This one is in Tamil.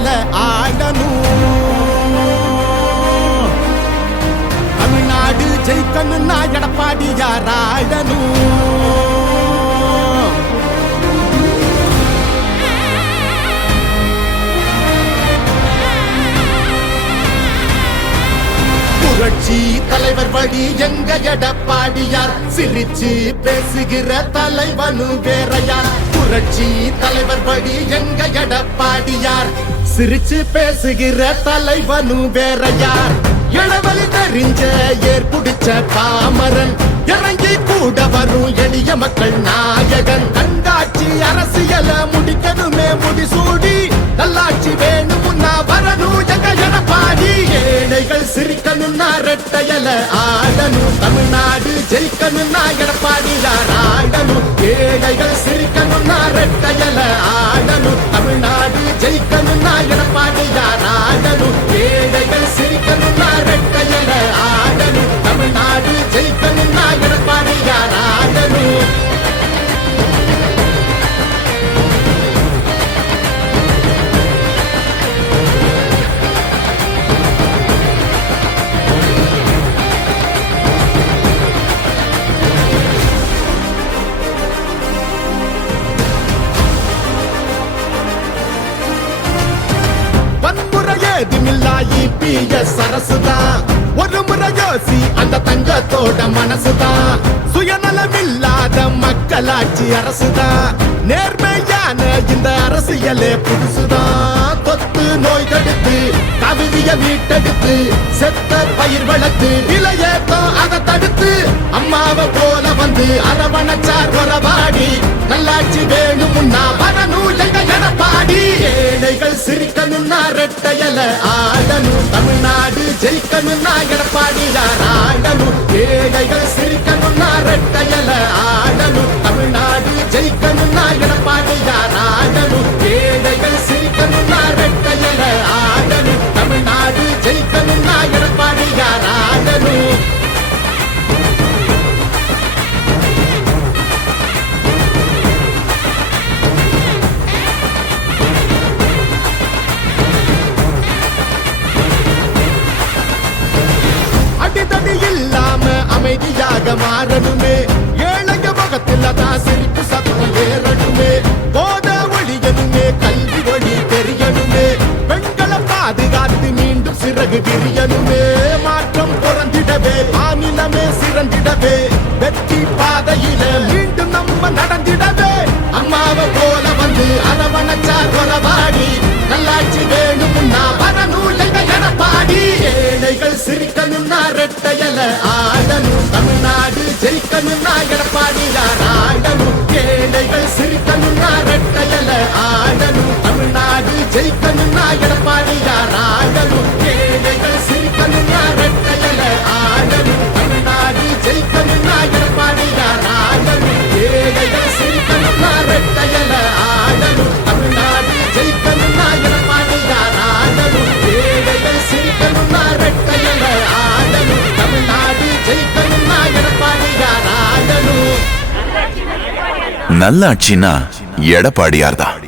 ரெட்டையல ஆடணும். தமிழ்நாடு ஜெயிக்கணும்னா எடப்பாடியார் ஆடணும். புரட்சி தலைவர் வழி எங்க எடப்பாடியார், சிரிச்சு பேசுகிற தலைவனு வேறையார். புரட்சி தலைவர் வழி எங்க எடப்பாடியார், சிரிச்சு பேசுகிற தலைவனு வேறையார். இளவலி தெரிஞ்ச ஏற்புடிச்ச பாமரன், இறங்கி கூட வரும் எளிய மக்கள் நாயகன். கண்காட்சி அரசியல முடிக்கணுமே முடிசூடி, நல்லாட்சி வேணும்னா வரணும் எங்க எடப்பாடி. ஏழைகள் சிரிக்கணும்னா ரெட்டையல ஆடணும். தமிழ்நாடு ஜெயிக்கணும்னா எடப்பாடியார் ஆடணும். ஏழைகள் சிரிக்கணும்னா ரெட்டையல ஆடணும். தமிழ்நாடு ஜெயிக்கணும்னா எடப்பாடியார் ஆடணும். ஏழைகள் சிரிக்கணும்னா ரெட்டையல ஆடணும். தமிழ்நாடு ஜெயிக்கணும்னா எடப்பாடியார் ஆடணும். சரசுதான் ஒரு முறை யோசி, அந்த தங்கத்தோட மனசுதான். சுயநலமில்லாத மக்களாட்சி அரசுதான். நேர்மையான இந்த அரசியலே புதுசுதான். தொத்து நோய் தடுத்து கவிதைய வீட்டெடுத்து, செத்த பயிர் வளர்த்து இளையேத்தம் அதை தடுத்து, அம்மாவை போல வந்து அரவணைச்சார் உறவாடி. நல்லாட்சி வேணும்னா வரணும் எங்க எடப்பாடி. ஏழைகள் சிரிக்கணும்னா ரெட்டையல ஆடணும். தமிழ்நாடு ஜெயிக்கணும்னா எடப்பாடியார் ஆடணும். ஏழைகள் சிரிக்கணும்னா ரெட்டையல ஆடணும். தமிழ்நாடு ஜெயிக்கணும்னா எடப்பாடியார் ஆடணும். ஏழைகள் சிரிக்கணும்னா ரெட்டையல ஆடணும். தமிழ்நாடு ஜெயிக்கணும்னா எடப்பாடியார் ஆடணும். அடிதடி இல்லாம அமைதியாக மாறணுமே, ஏழைய முகத்தில் தான் சிரிப்பு சத்தம் ஏறணுமே. போத ஒழியணுமே, கல்வி ஒளி தெரியணுமே, பெண்களை பாதுகாத்து மீண்டும் சிறகு விரியணுமே. மாற்றம் புறந்திடவே, மாநிலமே சிறந்திடவே, வெற்றி பாதையில மீண்டும் நம்ம நடந்திடவே. அம்மாவை போல வந்து அரவணைச்சார் உறவாடி. நல்லாட்சி வேணும்னா வரணும் எங்க எடப்பாடி. ஏழைகள் சிரிக்கணும்னா ரெட்டையல ஆடணும். தமிழ்நாடு ஜெயிக்கணும்னா எடப்பாடியார் ஆடணும். ஏழைகள் சிரிக்கணும்னா ரெட்டையல ஆடணும். தமிழ்நாடு ஜெயிக்கணும்னா எடப்பாடியார் ஆடணும். ஏழைகள் சிரிக்கணும்னா ரெட்டையல ஆடணும். தமிழ்நாடு ஜெயிக்கணும்னா எடப்பாடியார் ஆடணும். ஏழைகள் சிரிக்கணும்னா ரெட்டையல ஆடணும். தமிழ்நாடு ஜெயிக்கணும்னா எடப்பாடியார் ஆடணும். ஏழைகள் சிரிக்கணும்னா ரெட்டையல ஆடணும். தமிழ்நாடு ஜெயிக்கணும்னா எடப்பாடியார் ஆடணும். நல்லாட்சினா எடப்பாடியார் தான்.